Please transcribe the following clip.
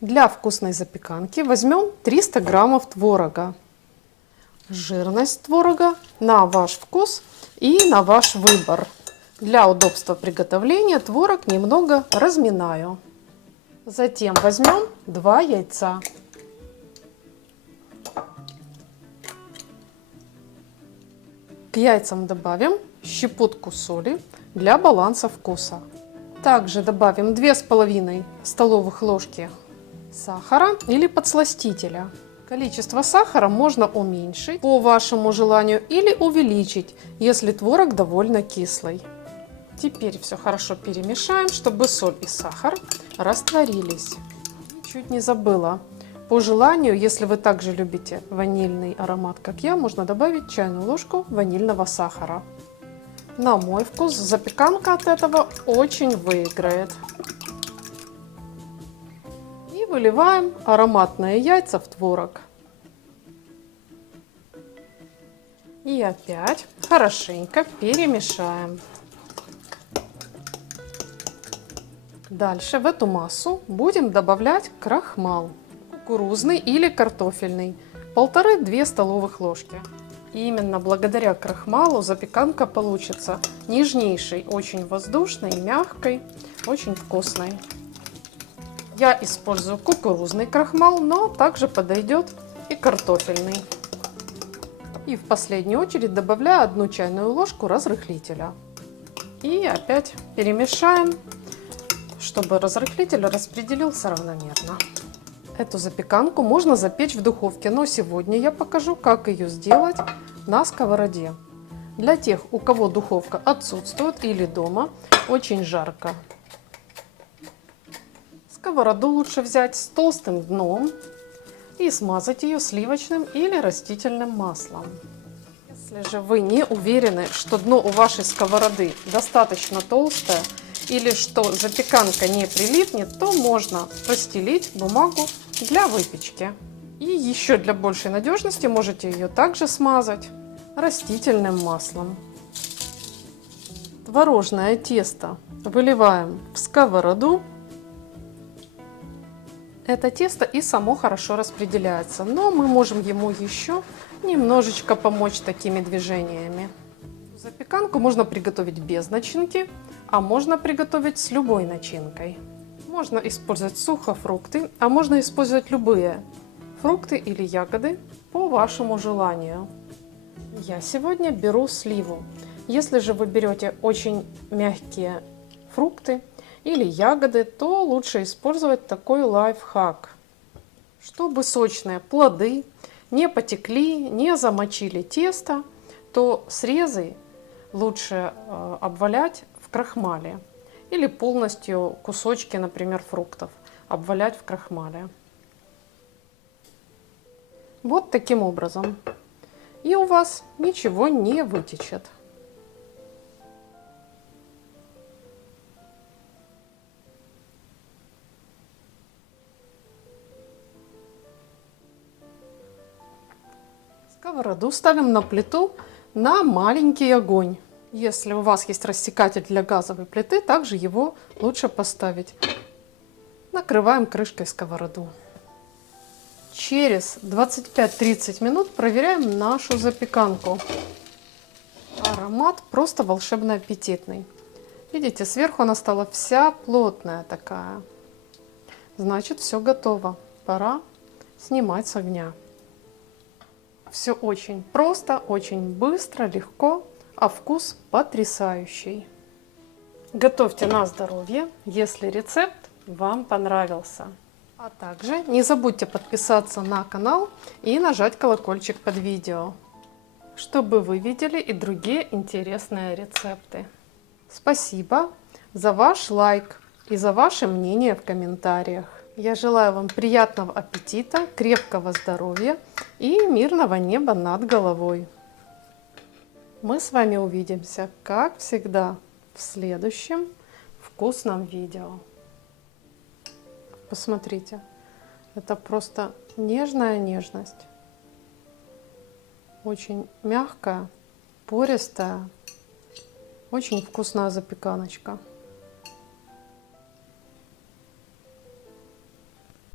Для вкусной запеканки возьмем 300 граммов творога. Жирность творога на ваш вкус и на ваш выбор. Для удобства приготовления творог немного разминаю. Затем возьмем 2 яйца. К яйцам добавим щепотку соли для баланса вкуса. Также добавим 2,5 столовых ложки сахара или подсластителя. Количество сахара можно уменьшить по вашему желанию или увеличить, если творог довольно кислый. Теперь все хорошо перемешаем, чтобы соль и сахар растворились. Чуть не забыла. По желанию, если вы также любите ванильный аромат, как я, можно добавить чайную ложку ванильного сахара. На мой вкус запеканка от этого очень выиграет. И выливаем ароматные яйца в творог. И опять хорошенько перемешаем. Дальше в эту массу будем добавлять крахмал. Кукурузный или картофельный. 1,5–2 столовых ложки. Именно благодаря крахмалу запеканка получится нежнейшей, очень воздушной, мягкой, очень вкусной. Я использую кукурузный крахмал, но также подойдет и картофельный. И в последнюю очередь добавляю 1 чайную ложку разрыхлителя. И опять перемешаем, чтобы разрыхлитель распределился равномерно. Эту запеканку можно запечь в духовке, но сегодня я покажу, как ее сделать на сковороде. Для тех, у кого духовка отсутствует или дома очень жарко. Сковороду лучше взять с толстым дном и смазать ее сливочным или растительным маслом. Если же вы не уверены, что дно у вашей сковороды достаточно толстое или что запеканка не прилипнет, то можно простелить бумагу для выпечки. И еще для большей надежности можете ее также смазать растительным маслом. Творожное тесто выливаем в сковороду. Это тесто и само хорошо распределяется, но мы можем ему еще немножечко помочь такими движениями. Запеканку можно приготовить без начинки, а можно приготовить с любой начинкой. Можно использовать сухофрукты, а можно использовать любые фрукты или ягоды по вашему желанию. Я сегодня беру сливу. Если же вы берете очень мягкие фрукты или ягоды, то лучше использовать такой лайфхак. Чтобы сочные плоды не потекли, не замочили тесто, то срезы лучше обвалять в крахмале. Или полностью кусочки, например, фруктов обвалять в крахмале. Вот таким образом. И у вас ничего не вытечет. Сковороду ставим на плиту на маленький огонь. Если у вас есть рассекатель для газовой плиты, также его лучше поставить. Накрываем крышкой сковороду. Через 25–30 минут проверяем нашу запеканку. Аромат просто волшебно аппетитный. Видите, сверху она стала вся плотная такая. Значит, все готово. Пора снимать с огня. Все очень просто, очень быстро, легко. А вкус потрясающий. Готовьте на здоровье, если рецепт вам понравился. А также не забудьте подписаться на канал и нажать колокольчик под видео, чтобы вы видели и другие интересные рецепты. Спасибо за ваш лайк и за ваше мнение в комментариях. Я желаю вам приятного аппетита, крепкого здоровья и мирного неба над головой. Мы с вами увидимся, как всегда, в следующем вкусном видео. Посмотрите, это просто нежная нежность. Очень мягкая, пористая, очень вкусная запеканочка.